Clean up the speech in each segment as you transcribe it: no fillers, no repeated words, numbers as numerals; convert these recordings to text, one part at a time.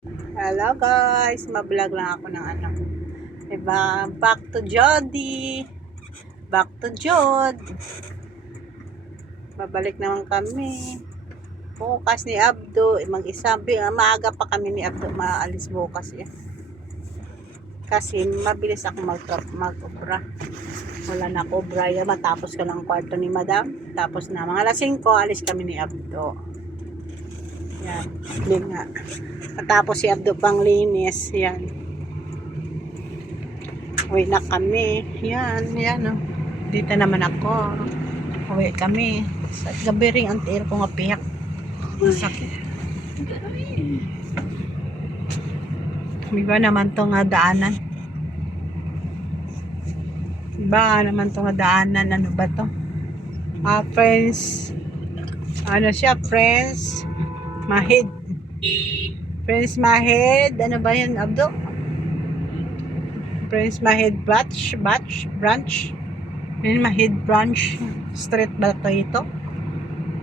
Hello guys, mablog lang ako ng ano. Diba, back to Jody. Back to Jod. Babalik naman kami. Bukas ni Abdo, mag-isa. Maaga pa kami ni Abdo maalis bukas yan. Kasi mabilis ako mag-obra. Wala na obra yan. Matapos ka ng kwarto ni Madam. Tapos na mga alas 5, alis kami ni Abdo. Yan. Hindi nga. Matapos si Abdo pang linis. Yan. Uwi na kami. Yan. Yan o. Dito naman ako. Uwi kami. Sa gabi rin ang tiil ko nga piyak. Sakit. Iba naman to nga daanan. Iba naman to nga daanan. Ano ba to? Friends. Ano siya? Friends Mahid. Friends Mahid. Ano ba yan, Abdo? Friends Mahid branch. Friends Mahid branch. Street ba to ito?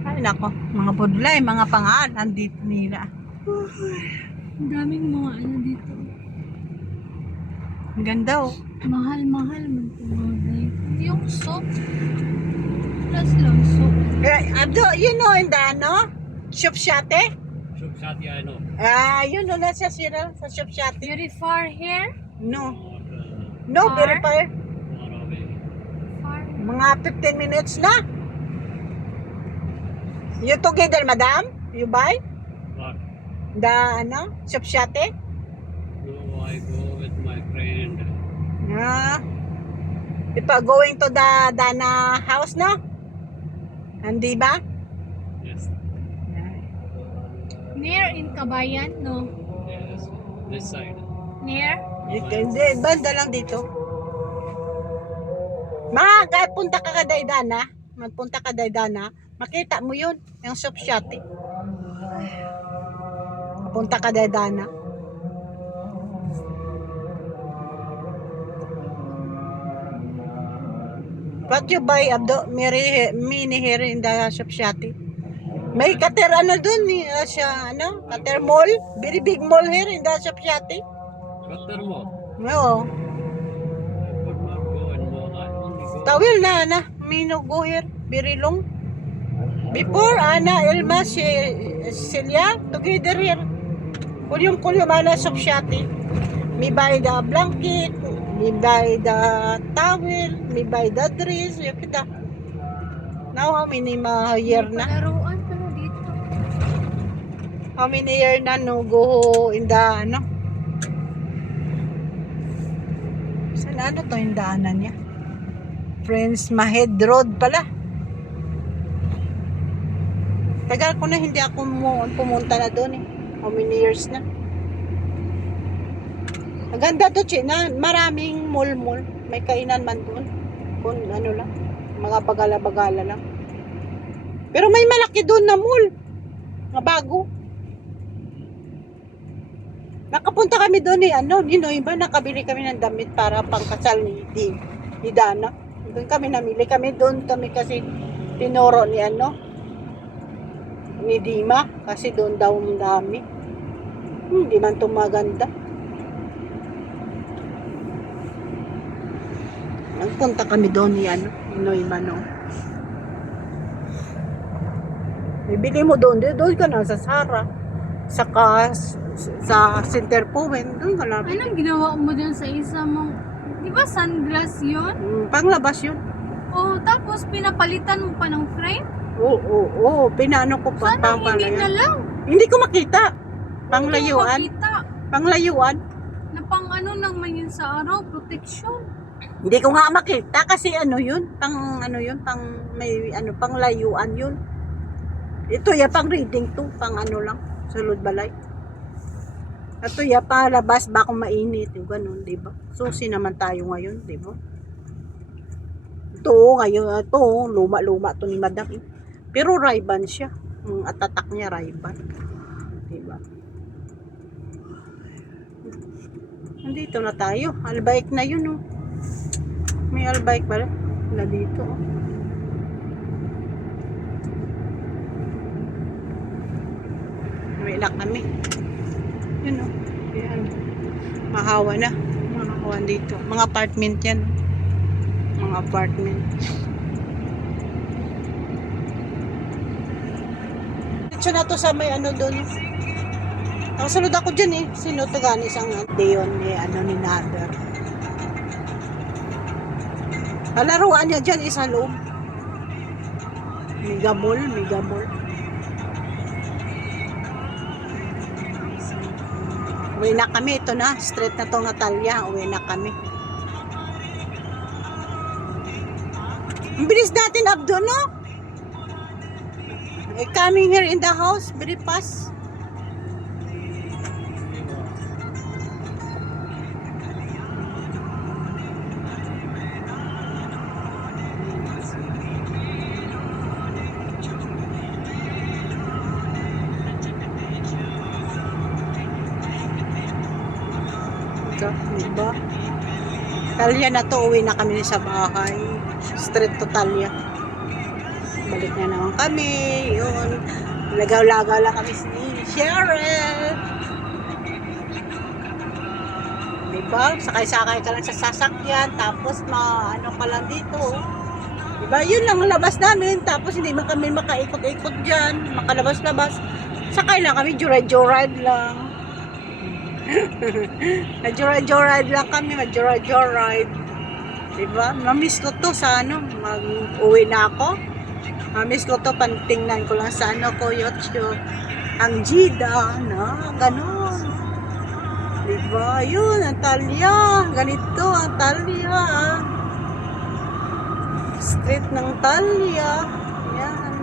Ay nako, mga budlay, mga pangalan dito nila. Ang daming mga ano dito. Ang ganda oh. Mahal-mahal man ito mga ganito. Yung soap. Plus lang soap. Abdo, you know in the ano? Shop Shate? Shop Shate, I know. Yun know, nasa sira sa Shop Shate. Very far here. No. Or, No, Far? very far. far away. Far. Mga 15 minutes na. You together, madam? You buy? What? The ano? Shop Shate? No, I go with my friend. Going to the Dana house, no? Hindi ba? Yes. Near in Kabayan, no? Yes. This side. Near? Hindi, banda lang dito. Kahit punta ka kay Dana, magpunta ka kay Dana, makita mo yun, yung Shop Shate. Punta ka kay Dana. What you buy, Abdo? Mini hair in the Shop Shate. May kater ano dun, siya, ano? Kater mall. Very big mall here in the Shop Shate. Qatar mo. Oo. I could not go and more. I only go. Tawil na, Mino go here. Very long. Before, Ana, Elma, Celia, together here. Kulyum, Ana, Shop Shate. Me buy the blanket, me buy the towel, me buy the dress, yung kita. Now, how many year May na? palaruan pa na dito. How many year na no go in the, ano? Saan ano to yung daanan niya? Friends Mahid Road pala. Tagal ko na hindi ako pumunta na doon eh. How many years na? Maganda to, China. Maraming mall. May kainan man doon. Kung ano lang. Mga bagala-bagala lang. Pero may malaki doon na mall. Nga bago. Nakapunta kami doon eh. Ano, iba nakabili kami ng damit para pangkasal ni Dana. Doon kami namili. Doon kami kasi tinuro ni ni Dima. Kasi doon daw ang dami. Hindi man ito maganda. Nagpunta kami doon ni Inoy Mano. Bibili mo doon ka na sa Sara. Saka sa Center Point, doon ka na. Anong ginawa mo dyan sa isa mong... Di ba sunglass yun? Panglabas yun. Oh, tapos pinapalitan mo pa ng frame? Oo, pinano ko pa. Sana hindi na lang. Hindi ko makita. Panglayuan. Hindi ko makita. Panglayuan. Na pang ano naman yun sa araw, protection. Hindi ko nga makita kasi yun, pang may panglayuan yun. Ito ya pang reading to, pang lang, sulod balay. Ito ya palabas ba kung mainit, yung ganun, di ba? Susi naman tayo ngayon, di ba? Ito ngayon, ito luma-luma to ni Madam. Pero Ray-Ban siya. Ang atatak niya Ray-Ban. Di ba? Nandito na tayo. Albaik na yun, oh. May albaik pala na dito. May ilak kami. Yun o. Yan. Mahawa na. Mahawa dito. Mga apartment yan. Mga apartment. Dito na to sa may ano doon. Nakasunod ako dyan eh. Sino to gani isang Deon ni ano ni Nader. Laruan niya dyan isa loob. Mega mall. Uwi na kami. Ito na. Straight na to Natalia. Uwi na kami. Ang bilis natin, Abdo, no? Coming here in the house. Very fast. Ito, diba? Talia na to, uwi na kami sa bahay. Straight to Talia. Balik na naman kami. Yun. Lagaw-lagaw lang kami si Cheryl. Diba? Sakay-sakay ka lang sa sasakyan. Tapos ano ka lang dito. Diba? Yun lang ang labas namin. Tapos hindi man kami makaikot-ikot dyan. Makalabas-labas. Sakay lang kami. Joyride lang. Joyride lang kami. Joyride. Diba? Namiss ko to sa ano. Mag-uwi na ako. Namiss ko to. Pantingnan ko lang sa ano ko. YouTube. Ang Gida. Na, ganun. Diba? Yun, ang Talia. Ganito ang Talia. Street ng Talia. Yan.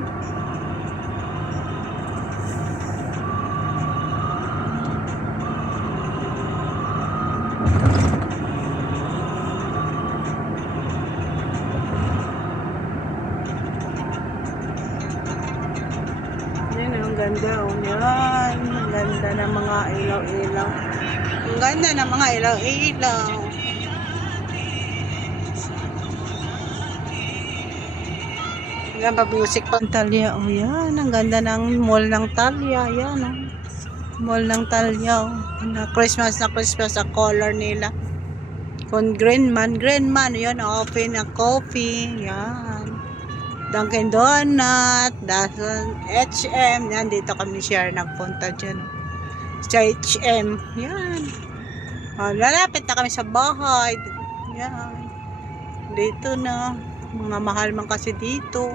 Yan, ang ganda. Yan. Ang ganda ng mga ilaw-ilaw. Ang ganda ng mga ilaw-ilaw. Yan pa music pang Talia. Oh, yan. Ang ganda ng mall ng Talia. Yan, oh. Mall ng Talia. Oh. Na Christmas ang color nila. Kung green man. Yan, open na coffee. Yan. Dunkin Donut. H&M. Yan, dito kami share nagpunta dyan. Sa H&M. Yan. Oh, lalapit na kami sa bahay. Yan. Dito na. Mga mahal man kasi dito.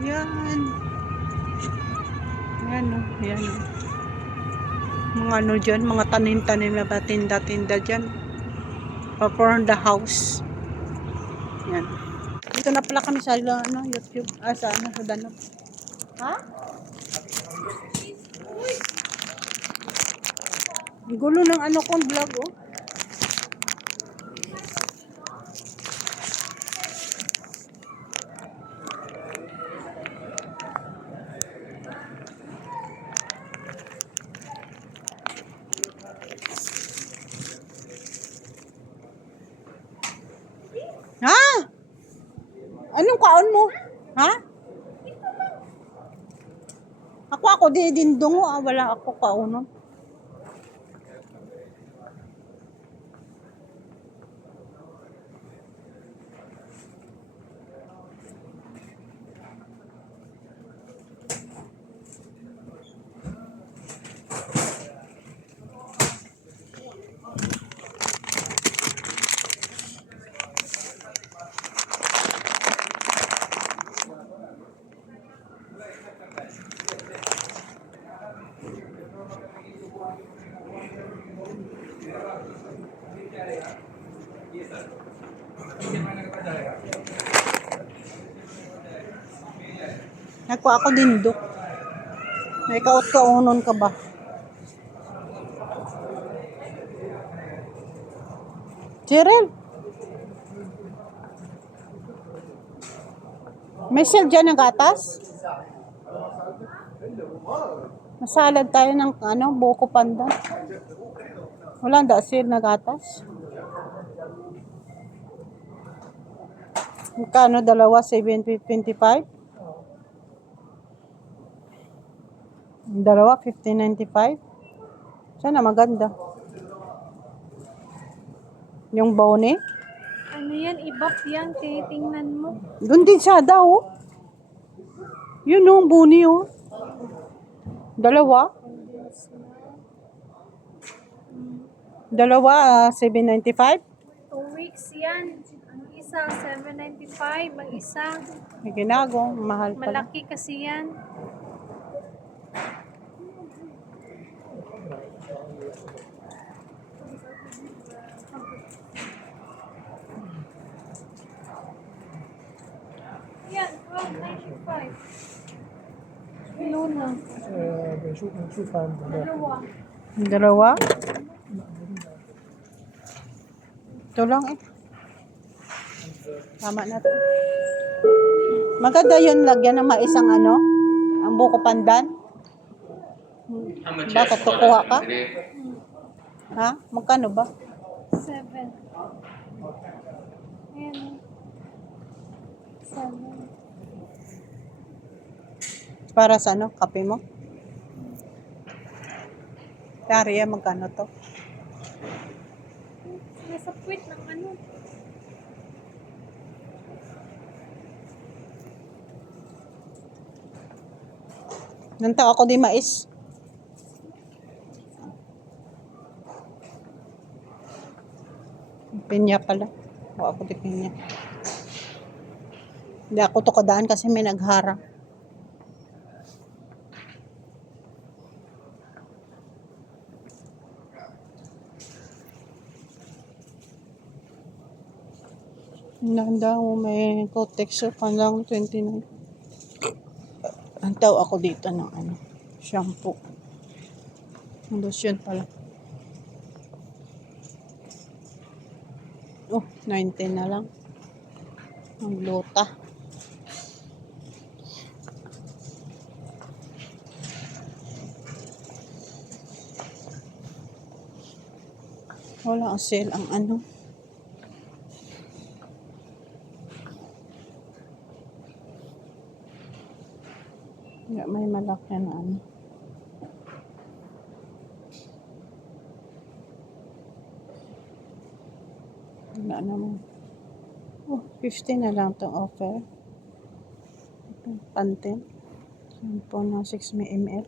Yan. Yan o. Yan o. Mga ano dyan. Mga tanim-tanim na ba? Tinda-tinda dyan. For the house. Yan. Dito na pala kami sa ano, YouTube. Sa ano, sa Danop. Ha? Ang gulo ng ano kong vlog, oh. Ha? Anong kaon mo? Ha? Ako di dindong, wala ako kaunon. Ako dindok. May kaot-kaunon ka ba? Cheryl? May sale dyan ng gatas? Masalad tayo ng ano, buko pandan. Wala da sale na gatas. Magkano dalawa? 7.25? Dalawa, 15.95? Sana maganda. Yung bone. Ano yan? Ibap yan. Titingnan mo. Doon din siya daw. Yun yung bone oh. Dalawa. Dalawa, 795. 2 weeks yan. Ang isa, 795. Ang isa, May ginagawa. Mahal pala. malaki kasi yan. Yan, 1295. Luna. بنشوف عندنا Dalawa. Dalawa. Ito lang eh. Tama na to. Maganda yun, lagyan ng maisang ano, ang buko pandan. Bakit tukuha ka? Ha? Magkano ba? 7. Ayan. 7. Para sa ano, kape mo? Kariya, magkano to? Nasa puwit ng ano. Nantaw ako di mais. Pinya pala. O ako di pinya. Hindi ako to kadaan kasi may nagharang. Nanda mo may Kotex pa lang 29. Antaw ako dito ng ano, shampoo. Lotion pala. Oh, 19 na lang. Ang luta. Wala ang sale ang ano. Yeah, may malaki na ano. Wala naman. Oh, 50 na lang itong offer. Ito, Pantene. Shampoo na 6 ml.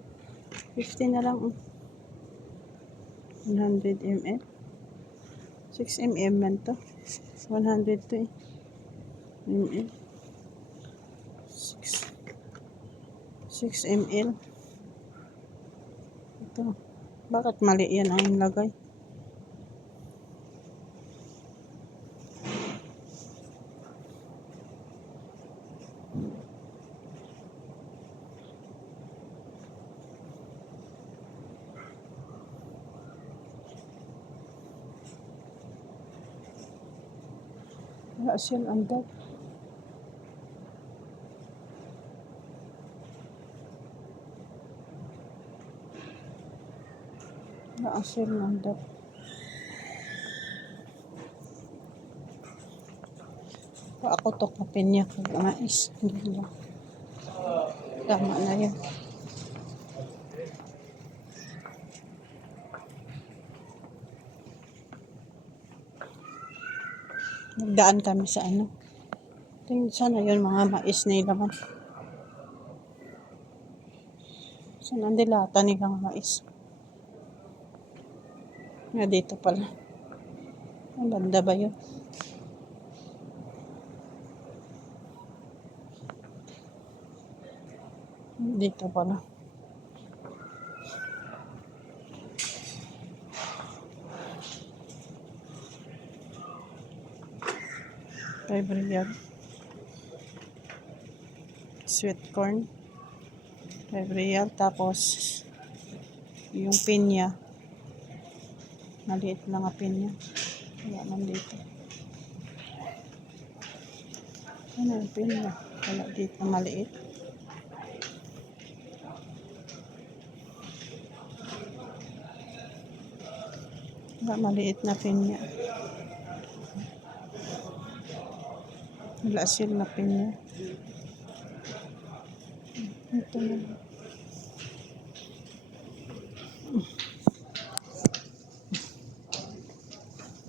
50 na lang. 100 ml. 6 ml man to. 100 to eh. ml. 6 ml. Ito. Bakit mali yan ang lagay? Wala siyang andad. Wala siyang andad. Ako to kapin niya kag mais. Hindi lang. Tama na yan. Nagdaan kami sa ano. Tingin sana yun mga mais na ilaman. Sana ang dilata nilang mais. Nga dito pala. Ang banda ba yun? Dito pala. Real. Sweet corn. Real. Tapos yung pinya. Maliit lang ang pinya. Wala man dito. Ano yung pinya? Wala dito maliit. Wala maliit na pinya. Wala asin na pinya. Ito na.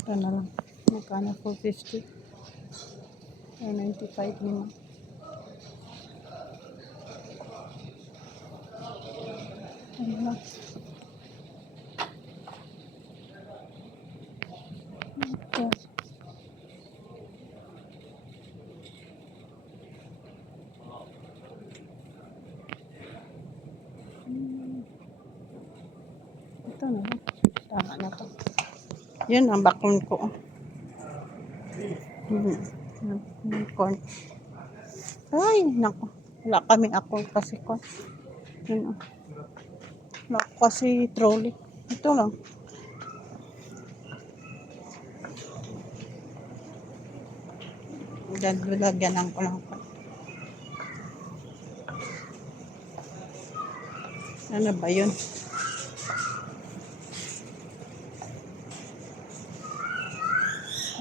Ito na lang. Magkano? 450. Ay, 95 naman. Ano lang. Ito. Ito na lang. Tama na to. Yun ang bakon ko. Corn. Ay, naku. Wala kami ako kasi ko. Yun oh. Wala ako kasi trolley. Ito lang. Diyan, lagyan ko lang. Ano ba yun?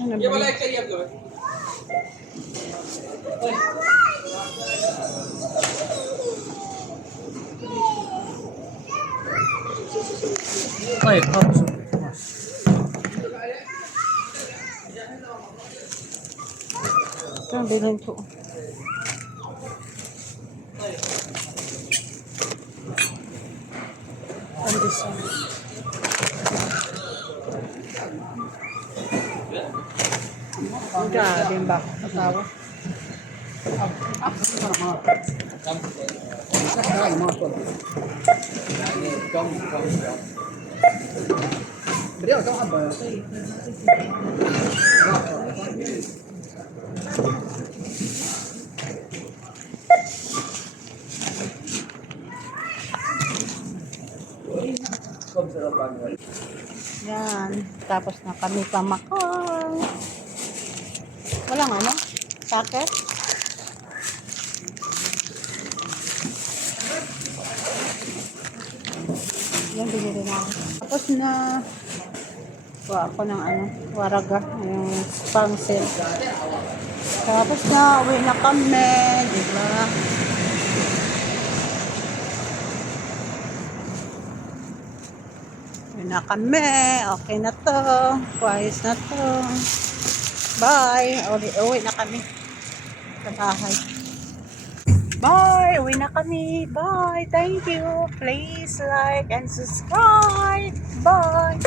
Ano ba yun? Ay, tapos. Ito ang bilhin ko. Ang design. Ang galing ba? Matawa. Beriau kau apa? Yan. Tapos na kami pamakan. Walang ano? Sakit? Yan, binili namin. Tapos na kuha ako ng ano, waraga, yung pangsel. Tapos na, uwi na kami, di ba? Uwi na kami, okay na to, quiet na to. Bye! Uwi na kami sa bahay. Bye! Uwi na kami. Bye! Thank you. Please like and subscribe. Bye!